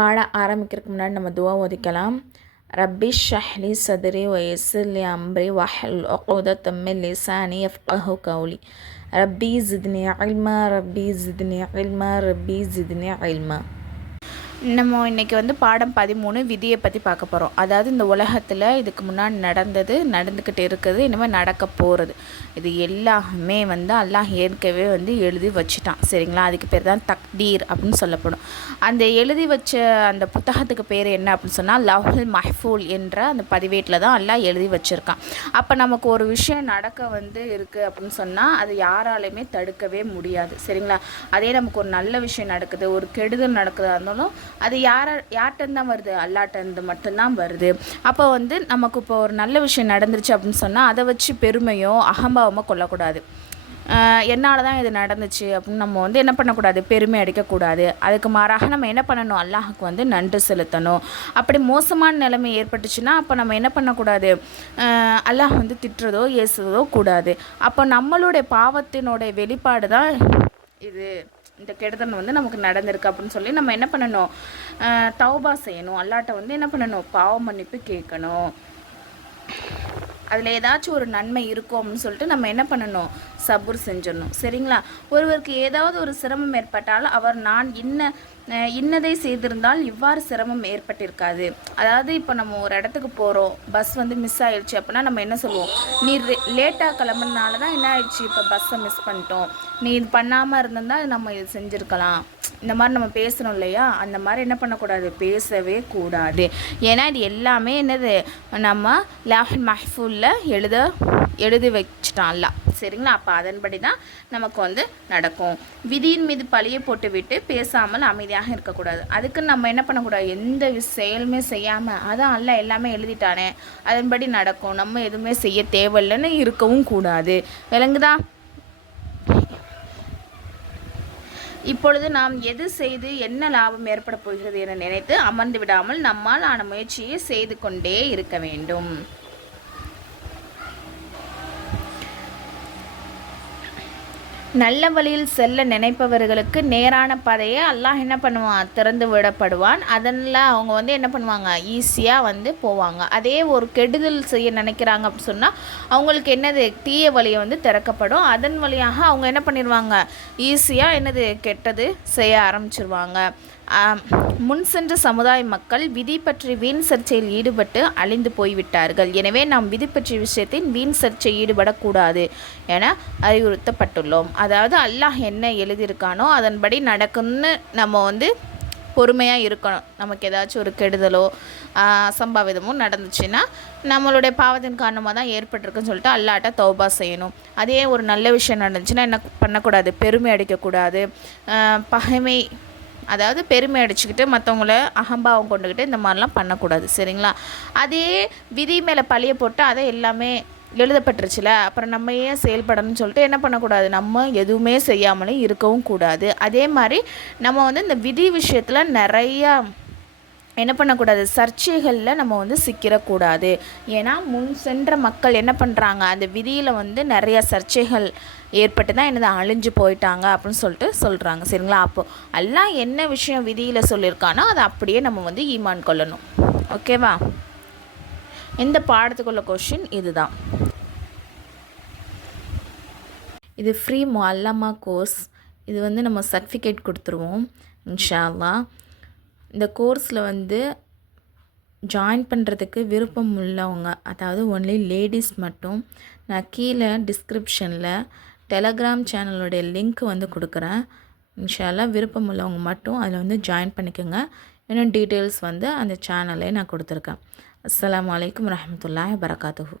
பாட ஆரம்பிக்கிறதுக்கு முன்னாடி நம்ம துவா ஓதிக்கலாம். ரப்பி ஷ்ரஹ்லி சத்ரி வயஸ்ஸிர் லி அம்ரி வஹ்லுல் உக்தத்தம் மின் லிசானி யஃப்கஹு கௌலி. ரப்பி ஜித்னி இல்மா ரப்பி ஜித்னி இல்மா ரப்பி ஜித்னி இல்மா. நம்ம இன்றைக்கி பாடம் 13 விதியை பற்றி பார்க்க போகிறோம். அதாவது இந்த உலகத்தில் இதுக்கு முன்னாடி நடந்தது, நடந்துக்கிட்டு இருக்குது, இனிமேல் நடக்க போகிறது, இது எல்லாமே அல்லாஹ் ஏற்கனவே எழுதி வச்சுட்டான். சரிங்களா? அதுக்கு பேர் தான் தக்தீர் அப்படின்னு சொல்லப்படும். அந்த எழுதி வச்ச அந்த புத்தகத்துக்கு பேர் என்ன அப்படின்னு சொன்னால் லவ்ஹுல் மஹ்ஃபூல் என்ற அந்த பதிவேட்டில் தான் அல்லாஹ் எழுதி வச்சுருக்கான். அப்போ நமக்கு ஒரு விஷயம் நடக்க இருக்குது அப்படின்னு சொன்னால் அது யாராலையுமே தடுக்கவே முடியாது. சரிங்களா? அதே நமக்கு ஒரு நல்ல விஷயம் நடக்குது, ஒரு கெடுதல் நடக்குதா இருந்தாலும் அது யார்கிட்டந்தான் வருது? அல்லாஹ்கிட்டருந்து மட்டும்தான் வருது. அப்போ நமக்கு இப்போ ஒரு நல்ல விஷயம் நடந்துருச்சு அப்படின்னு சொன்னால் அதை வச்சு பெருமையோ அகம்பாவமோ கொள்ளக்கூடாது. என்னால் தான் இது நடந்துச்சு அப்படின்னு நம்ம என்ன பண்ணக்கூடாது? பெருமை அடிக்கக்கூடாது. அதுக்கு மாறாக நம்ம என்ன பண்ணணும்? அல்லாஹுக்கு நன்றி செலுத்தணும். அப்படி மோசமான நிலைமை ஏற்பட்டுச்சுன்னா அப்போ நம்ம என்ன பண்ணக்கூடாது? அல்லாஹ் திட்டுறதோ ஏசுறதோ கூடாது. அப்போ நம்மளுடைய பாவத்தினுடைய வெளிப்பாடு தான் இது. இந்த கெடுதல் நமக்கு நடந்திருக்கு அப்படின்னு சொல்லி நம்ம என்ன பண்ணணும்? தௌபா செய்யணும். அல்லாஹ்ட்ட என்ன பண்ணணும்? பாவ மன்னிப்பு கேட்கணும். அதில் ஏதாச்சும் ஒரு நன்மை இருக்கும் அப்படின்னு சொல்லிட்டு நம்ம என்ன பண்ணணும்? சபுர் செஞ்சிடணும். சரிங்களா? ஒருவருக்கு ஏதாவது ஒரு சிரமம் ஏற்பட்டால் அவர் நான் இன்னதை செய்திருந்தால் இவ்வாறு சிரமம் ஏற்பட்டிருக்காது. அதாவது இப்போ நம்ம ஒரு இடத்துக்கு போகிறோம், பஸ் மிஸ் ஆயிடுச்சு அப்படின்னா நம்ம என்ன சொல்லுவோம்? நீ லேட்டாக கிளம்புனால தான் என்ன ஆயிடுச்சு, இப்போ பஸ்ஸை மிஸ் பண்ணிட்டோம், நீ இது பண்ணாமல் இருந்திருந்தால் நம்ம இது செஞ்சுருக்கலாம். இந்த மாதிரி நம்ம பேசணும் இல்லையா? அந்த மாதிரி என்ன பண்ணக்கூடாது? பேசவே கூடாது. ஏன்னா இது எல்லாமே என்னது? நம்ம லவ்ஹுல் மஹ்ஃபூலில் எழுதி வச்சிட்டான்ல. சரிங்களா? அப்போ அதன்படி தான் நமக்கு நடக்கும். விதியின் மீது பழியை போட்டு விட்டு பேசாமல் அமைதியாக இருக்கக்கூடாது. அதுக்கு நம்ம என்ன பண்ணக்கூடாது? எந்த செயலுமே செய்யாமல் அதான் அல்லாஹ் எல்லாமே எழுதிட்டானே அதன்படி நடக்கும், நம்ம எதுவுமே செய்ய தேவையில்லைன்னு இருக்கவும் கூடாது. விளங்குதா? இப்பொழுது நாம் எது செய்து என்ன லாபம் ஏற்பட போகிறது என நினைத்து அமர்ந்து விடாமல் நம்மால் ஆன முயற்சியை செய்து கொண்டே இருக்க வேண்டும். நல்ல வழியில் செல்ல நினைப்பவர்களுக்கு நேரான பாதையை அல்லாஹ் என்ன பண்ணுவான்? திறந்து விடப்படுவான். அதனால் அவங்க என்ன பண்ணுவாங்க? ஈஸியாக போவாங்க. அதே ஒரு கெடுதல் செய்ய நினைக்கிறாங்க அப்படின்னு சொன்னால் அவங்களுக்கு என்னது? தீய வழியை திறக்கப்படும். அதன் வழியாக அவங்க என்ன பண்ணிடுவாங்க? ஈஸியாக கெட்டது செய்ய ஆரம்பிச்சிருவாங்க. முன் சென்ற சமுதாய மக்கள் விதி பற்றி வீண் சர்ச்சையில் ஈடுபட்டு அழிந்து போய்விட்டார்கள். எனவே நாம் விதி பற்றிய விஷயத்தில் வீண் சர்ச்சை ஈடுபடக்கூடாது என அறிவுறுத்தப்பட்டுள்ளோம். அதாவது அல்லாஹ் என்ன எழுதியிருக்கானோ அதன்படி நடக்கும்னு நம்ம பொறுமையாக இருக்கணும். நமக்கு ஏதாச்சும் ஒரு கெடுதலோ அசம்பாவிதமோ நடந்துச்சுன்னா நம்மளுடைய பாவத்தின் காரணமாக தான் ஏற்பட்டிருக்குன்னு சொல்லிட்டு அல்லாஹ்ட்ட தௌபா செய்யணும். அதே ஒரு நல்ல விஷயம் நடந்துச்சுன்னா என்ன பண்ணக்கூடாது? பெருமை அடிக்கக்கூடாது. பகைமை, அதாவது பெருமை அடிச்சுக்கிட்டு மற்றவங்கள அகம்பாவம் கொண்டுக்கிட்டு இந்த மாதிரிலாம் பண்ணக்கூடாது. சரிங்களா? அதே விதி மேலே பழிய போட்டு அதை எல்லாமே எழுதப்பட்டுருச்சுல, அப்புறம் நம்ம ஏன் செயல்படணும்னு சொல்லிட்டு என்ன பண்ணக்கூடாது? நம்ம எதுவுமே செய்யாமலும் இருக்கவும் கூடாது. அதே மாதிரி நம்ம இந்த விதி விஷயத்தில் நிறையா என்ன பண்ணக்கூடாது? சர்ச்சைகளில் நம்ம சிக்கிடக்கூடாது. ஏன்னா முன் சென்ற மக்கள் என்ன பண்ணுறாங்க? அந்த விதியில் நிறைய சர்ச்சைகள் ஏற்பட்டு தான் என்னது அழிஞ்சு போயிட்டாங்க அப்படின்னு சொல்லிட்டு சொல்கிறாங்க. சரிங்களா? அப்போது எல்லாம் என்ன விஷயம் விதியில் சொல்லியிருக்கானோ அதை அப்படியே நம்ம ஈமான் கொள்ளணும். ஓகேவா? இந்த பாடத்துக்குள்ள கொஷின் இதுதான். இது ஃப்ரீ முஅல்லமா கோர்ஸ். இது நம்ம சர்டிஃபிகேட் கொடுத்துருவோம் இன்ஷா அல்லாஹ். இந்த கோர்ஸில் ஜாயின் பண்ணுறதுக்கு விருப்பம் உள்ளவங்க, அதாவது ஒன்லி லேடிஸ் மட்டும், நான் கீழே டிஸ்கிரிப்ஷனில் டெலகிராம் சேனலோடைய லிங்க் கொடுக்குறேன். இன்ஷா அல்லாஹ் விருப்பம் உள்ளவங்க மட்டும் அதில் ஜாயின் பண்ணிக்கோங்க. இன்னும் டீட்டெயில்ஸ் அந்த சேனலே நான் கொடுத்துருக்கேன். அஸ்ஸலாமு அலைக்கும் வரஹ்மத்துல்லாஹி வபரகாத்துஹு.